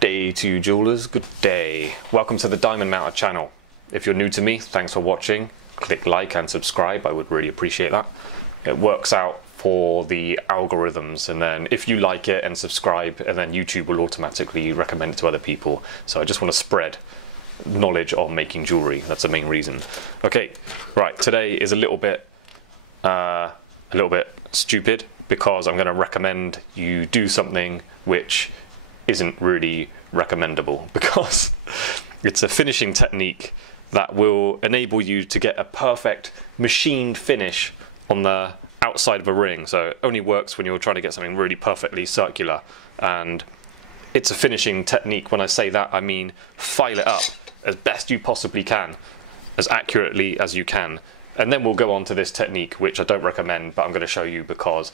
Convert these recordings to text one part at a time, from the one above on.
day to you jewelers, good day. Welcome to the Diamond Mounter channel. If you're new to me, thanks for watching. Click like and subscribe, I would really appreciate that. It works out for the algorithms, and then if you like it and subscribe, and then YouTube will automatically recommend it to other people. So I just want to spread knowledge on making jewellery, that's the main reason. Okay, right, today is a little bit stupid because I'm going to recommend you do something which isn't really recommendable, because it's a finishing technique that will enable you to get a perfect machined finish on the outside of a ring. So it only works when you're trying to get something really perfectly circular, and it's a finishing technique. When I say that, I mean file it up as best you possibly can, as accurately as you can, and then we'll go on to this technique, which I don't recommend, but I'm going to show you because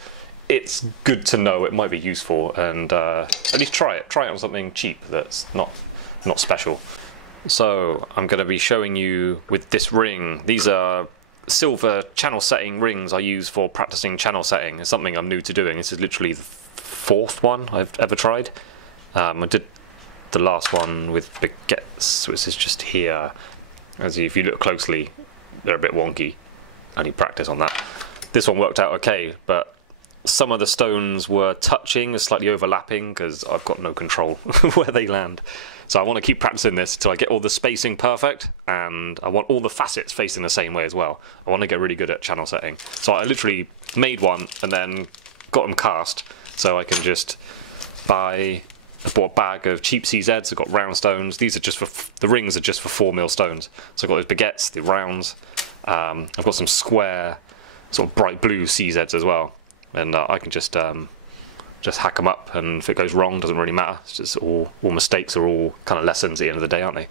it's good to know. It might be useful, and at least try it on something cheap that's not special. So I'm going to be showing you with this ring. These are silver channel setting rings I use for practicing channel setting. It's something I'm new to doing. This is literally the fourth one I've ever tried. I did the last one with baguettes, which is just here. If you look closely, they're a bit wonky. I need practice on that. This one worked out okay, but some of the stones were touching, slightly overlapping, because I've got no control where they land. So I want to keep practicing this until I get all the spacing perfect, and I want all the facets facing the same way as well. I want to get really good at channel setting. So I literally made one and then got them cast, so I can just I bought a bag of cheap CZs. I've got round stones. These are just for, the rings are just for 4mm stones. So I've got those baguettes, the rounds. I've got some square, sort of bright blue CZs as well. And I can just hack them up, and if it goes wrong, doesn't really matter. It's just all mistakes are all kind of lessons at the end of the day, aren't they?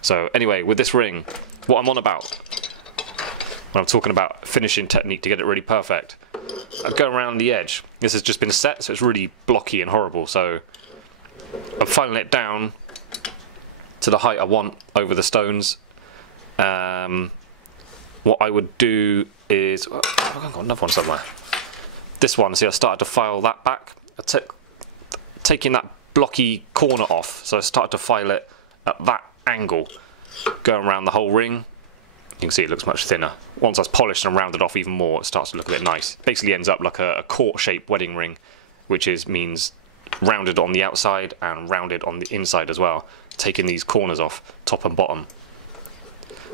So anyway, with this ring, what I'm on about when I'm talking about finishing technique to get it really perfect, I go around the edge. This has just been set, so it's really blocky and horrible. So I'm filing it down to the height I want over the stones. What I would do is, I've got another one somewhere. This one, see, I started to file that back. I took taking that blocky corner off, so I started to file it at that angle, going around the whole ring. You can see it looks much thinner. Once that's polished and rounded off even more, it starts to look a bit nice. Basically ends up like a court-shaped wedding ring, which means rounded on the outside and rounded on the inside as well, taking these corners off, top and bottom.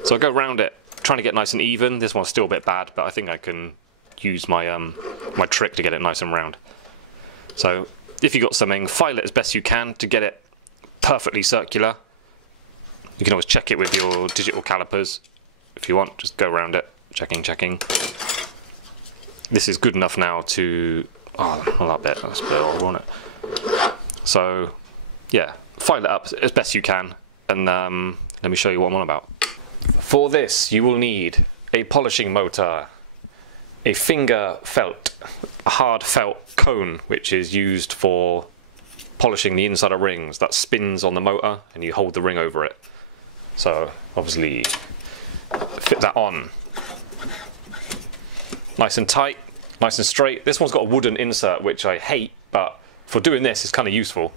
So I go around it, trying to get nice and even. This one's still a bit bad, but I think I can use my my trick to get it nice and round. So if you've got something, file it as best you can to get it perfectly circular. You can always check it with your digital calipers if you want. Just go around it, checking. This is good enough now to, oh, not that bit, that's a bit horrible, isn't it? So yeah, file it up as best you can, and let me show you what I'm on about. For this you will need a polishing motor, a finger felt, a hard felt cone, which is used for polishing the inside of rings, that spins on the motor and you hold the ring over it. So obviously fit that on nice and tight, nice and straight. This one's got a wooden insert, which I hate, but for doing this it's kind of useful.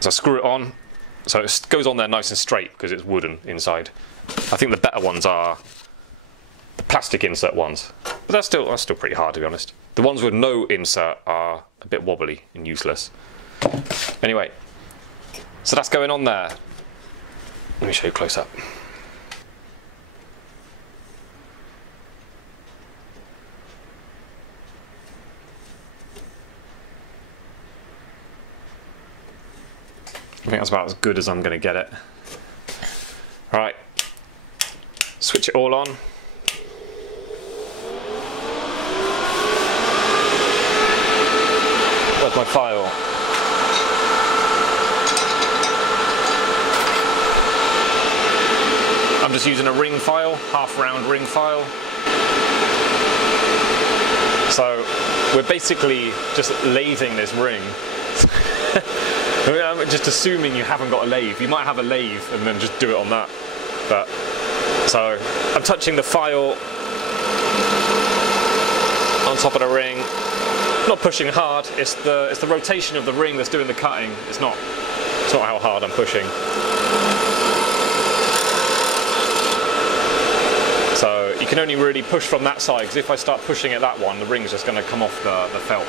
So I screw it on, so it goes on there nice and straight because it's wooden inside. I think the better ones are the plastic insert ones, but that's still pretty hard, to be honest. The ones with no insert are a bit wobbly and useless. Anyway, so that's going on there. Let me show you close up. I think that's about as good as I'm going to get it. Alright, switch it all on. Where's my file? I'm just using a ring file, half round ring file. So we're basically just lathing this ring. I'm just assuming you haven't got a lathe. You might have a lathe and then just do it on that. But so I'm touching the file on top of the ring. Not pushing hard. It's the rotation of the ring that's doing the cutting. It's not It's not how hard I'm pushing. So you can only really push from that side, because if I start pushing at that one, the ring's just going to come off the felt.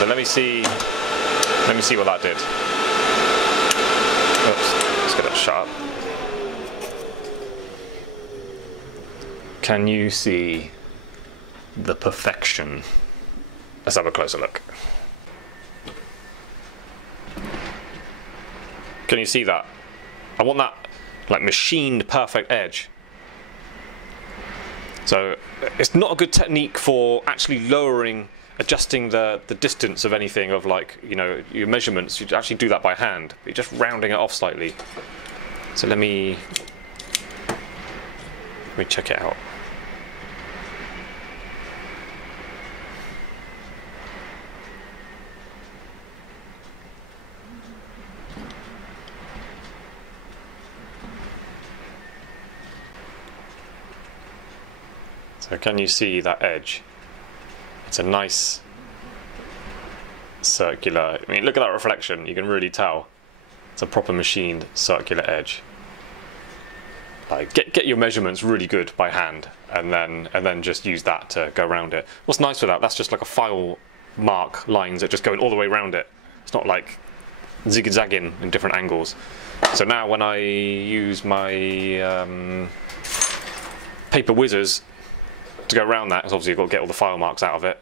So let me see what that did. Oops, let's get it sharp. Can you see the perfection? Let's have a closer look. Can you see that? I want that like machined perfect edge. So it's not a good technique for actually lowering, adjusting the distance of anything, of like, you know, your measurements. You actually do that by hand. You're just rounding it off slightly. So let me check it out. So can you see that edge? It's a nice circular, I mean, look at that reflection, you can really tell it's a proper machined circular edge. Like, get your measurements really good by hand, and then just use that to go around it. What's nice with that, that's just like a file mark lines that just go all the way around it. It's not like zigzagging in different angles. So now when I use my paper whizzers to go around that, because obviously you've got to get all the file marks out of it,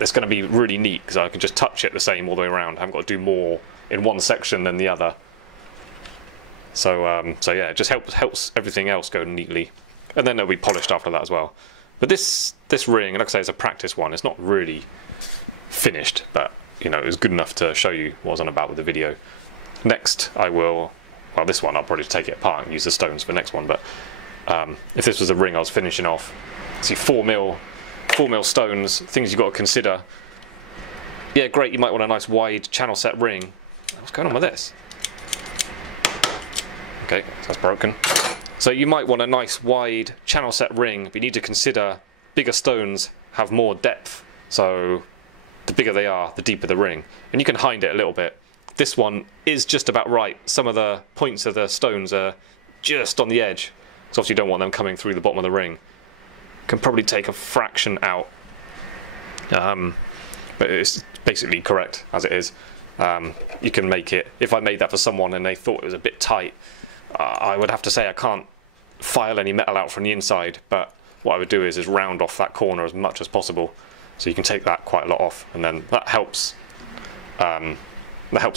it's going to be really neat because I can just touch it the same all the way around. I haven't got to do more in one section than the other. So so yeah, it just helps everything else go neatly, and then it'll be polished after that as well. But this ring, like I say, it's a practice one. It's not really finished, but you know, it was good enough to show you what I was on about with the video. Next, I will, well, this one I'll probably take it apart and use the stones for the next one. But if this was a ring I was finishing off, see 4mm stones, things you've got to consider. Yeah, great, you might want a nice wide channel set ring. What's going on with this? Okay, so that's broken. So you might want a nice wide channel set ring, but you need to consider bigger stones have more depth. So the bigger they are, the deeper the ring. And you can hide it a little bit. This one is just about right. Some of the points of the stones are just on the edge. So obviously you don't want them coming through the bottom of the ring. Can probably take a fraction out, but it's basically correct as it is. You can make it, if I made that for someone and they thought it was a bit tight, I would have to say I can't file any metal out from the inside, but what I would do is round off that corner as much as possible, so you can take that quite a lot off, and then that helps a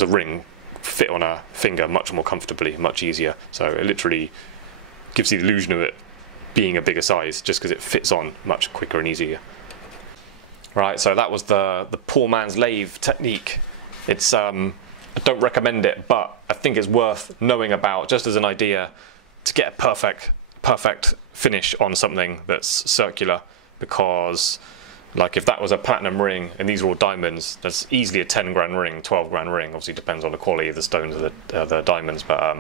ring fit on a finger much more comfortably, much easier. So it literally gives the illusion of it being a bigger size just because it fits on much quicker and easier. Right, so that was the poor man's lathe technique. It's I don't recommend it, but I think it's worth knowing about just as an idea to get a perfect finish on something that's circular, because like if that was a platinum ring and these are all diamonds, that's easily a 10 grand ring, 12 grand ring. Obviously depends on the quality of the stones of the diamonds, but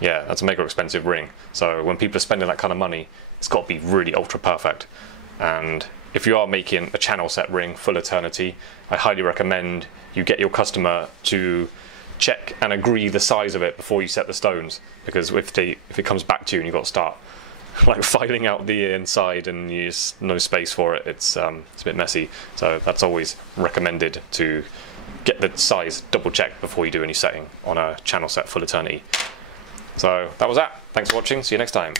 yeah, that's a mega expensive ring. So when people are spending that kind of money, it's got to be really ultra perfect. And if you are making a channel set ring full eternity, I highly recommend you get your customer to check and agree the size of it before you set the stones, because if it comes back to you and you've got to start like filing out the inside and there's no space for it, it's a bit messy. So that's always recommended, to get the size double checked before you do any setting on a channel set full eternity. So that was that. Thanks for watching. See you next time.